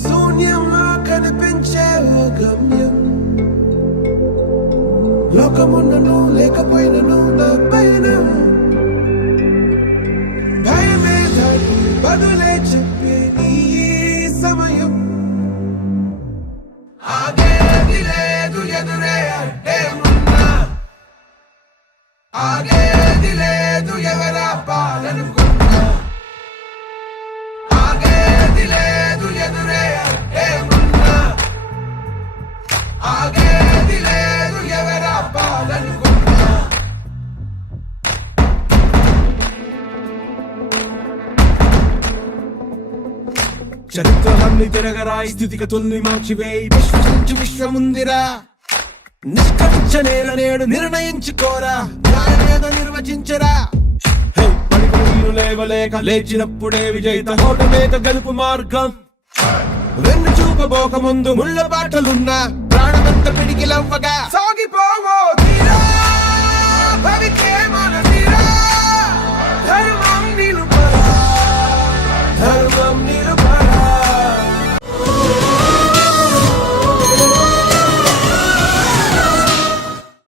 శూన్యంలో కనిపించే ఓ గమ్యం. లోకమున్నను లేకపోయినను నా పైన భయమే దాని బదులే చెప్పే నీ సమయం. ఆగేది లేదు ఎదురే అడ్డే ఉన్నా, ఆగేది లేదు ఎవరా పాలనుకున్నా, ఆగేది లేదు ఎదురే అడ్డే ఉన్నా, ఆగేది లేదు ఎవరా పాలనుకున్నా. చరిత్రలన్నీ తిరగరాయి, స్థితిగతుల్ని మార్చివేయి, విశ్వసించు విశ్వముందిరా. నిష్కరించనేల నేడు నిర్ణయించుకోరా, న్యాయమేదో నిర్వచించరా. పడిపోయిను లేవలేక లేచినప్పుడే విజయిత హోటమేక గెలుపు మార్గం. వెన్ను చూపబోక ముందు ముళ్ళ బాటలున్నా ప్రాణమంత పిడికిలవ్వగా సాగిపోవో